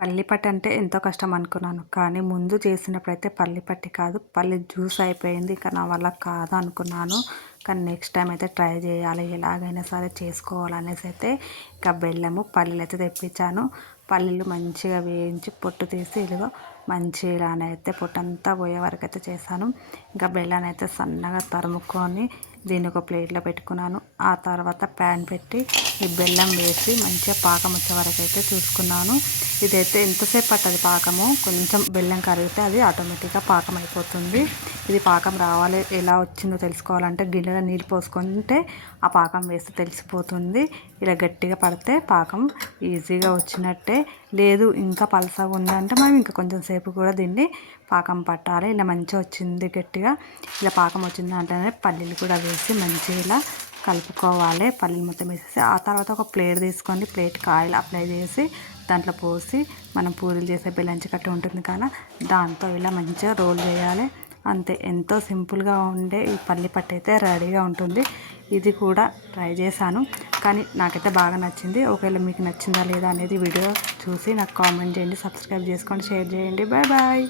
పల్లి పట్టి అంటే ఎంతో కష్టం అనుకున్నాను. కానీ ముందు చేసినప్పుడైతే పల్లి పట్టి కాదు, పల్లి జ్యూస్ అయిపోయింది. ఇక నా వల్ల కాదు అనుకున్నాను. కానీ నెక్స్ట్ టైం అయితే ట్రై చేయాలి, ఎలాగైనా సరే చేసుకోవాలనేసి అయితే ఇక బెల్లము పల్లీలు అయితే తెప్పించాను. పల్లీలు మంచిగా వేయించి పొట్టు తీసి ఇదిగో మంచిగా ఇలానైతే పొట్టంతా పోయే వరకు అయితే చేశాను. ఇంకా బెల్లాన్ని అయితే సన్నగా తరుముకొని దీన్ని ఒక ప్లేట్లో పెట్టుకున్నాను. ఆ తర్వాత ప్యాన్ పెట్టి ఈ బెల్లం వేసి మంచిగా పాకం వచ్చే వరకు అయితే చూసుకున్నాను. ఇదైతే ఎంతసేపు పట్టదు పాకము, కొంచెం బెల్లం కరిగితే అది ఆటోమేటిక్గా పాకం అయిపోతుంది. ఇది పాకం రావాలి, ఎలా వచ్చిందో తెలుసుకోవాలంటే గిన్నెలో నీళ్ళు పోసుకుంటే ఆ పాకం వేస్తే తెలిసిపోతుంది. ఇలా గట్టిగా పడితే పాకం ఈజీగా వచ్చినట్టే. లేదు ఇంకా పలసగా ఉందంటే మనం ఇంకా కొంచెం సేపు కూడా దీన్ని పాకం పట్టాలి. ఇలా మంచిగా వచ్చింది గట్టిగా, ఇలా పాకం వచ్చింది అంటేనే పల్లీలు కూడా వేసి మంచిగా ఇలా కలుపుకోవాలి. పల్లీలు మొత్తం వేసేసి ఆ తర్వాత ఒక ప్లేట్ తీసుకోండి, ప్లేట్కి ఆయిల్ అప్లై చేసి దాంట్లో పోసి మనం పూరీలు చేసే బెల్లం కట్ట ఉంటుంది కదా, దాంతో ఇలా మంచిగా రోల్ చేయాలి. అంతే, ఎంతో సింపుల్గా ఉండే ఈ పల్లి పట్టు అయితే రెడీగా ఉంటుంది. ఇది కూడా ట్రై చేశాను, కానీ నాకైతే బాగా నచ్చింది. ఒకవేళ మీకు నచ్చిందా లేదా అనేది వీడియో చూసి నాకు కామెంట్ చేయండి, సబ్స్క్రైబ్ చేసుకోండి, షేర్ చేయండి. Bye bye.